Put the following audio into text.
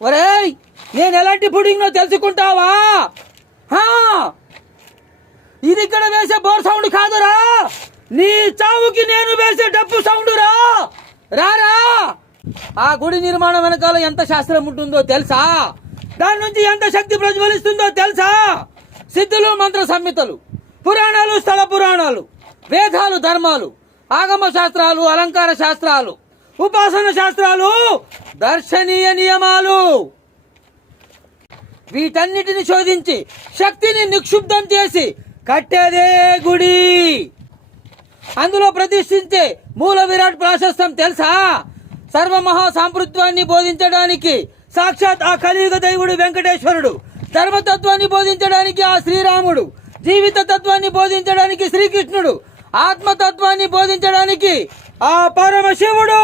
ఒరేయ్, నేను ఎలాంటి పుడింగ్నో తెలుసుకుంటావా? ఇది ఇక్కడ వేసే బోర్ సౌండ్ కాదురా, నీ చావుకి నేను వేసే డప్పు సౌండ్ రా. రారా. ఆ గుడి నిర్మాణం వెనకాల ఎంత శాస్త్రం ఉంటుందో తెలుసా? దాని నుంచి ఎంత శక్తి ప్రజ్వలిస్తుందో తెలుసా? సిద్ధులు, మంత్ర సంహితలు, పురాణాలు, స్థల పురాణాలు, వేదాలు, ధర్మాలు, ఆగమ శాస్త్రాలు, అలంకార శాస్త్రాలు, ఉపాసన శాస్త్రాలు, దర్శనీయ నియమాలు, వీటన్నిటిని శోధించి శక్తిని నిక్షుబ్ధం చేసి కట్టేదే గుడి. అందులో ప్రతిష్ఠించే మూల విరాట్ ప్రాశస్తం తెలుసా? సర్వమహా సాంపృత్వాన్ని బోధించడానికి సాక్షాత్ ఆ కలియుగ దైవుడు వెంకటేశ్వరుడు, ధర్మతత్వాన్ని బోధించడానికి ఆ శ్రీరాముడు, జీవిత తత్వాన్ని బోధించడానికి శ్రీకృష్ణుడు, ఆత్మతత్వాన్ని బోధించడానికి ఆ పరమశివుడు.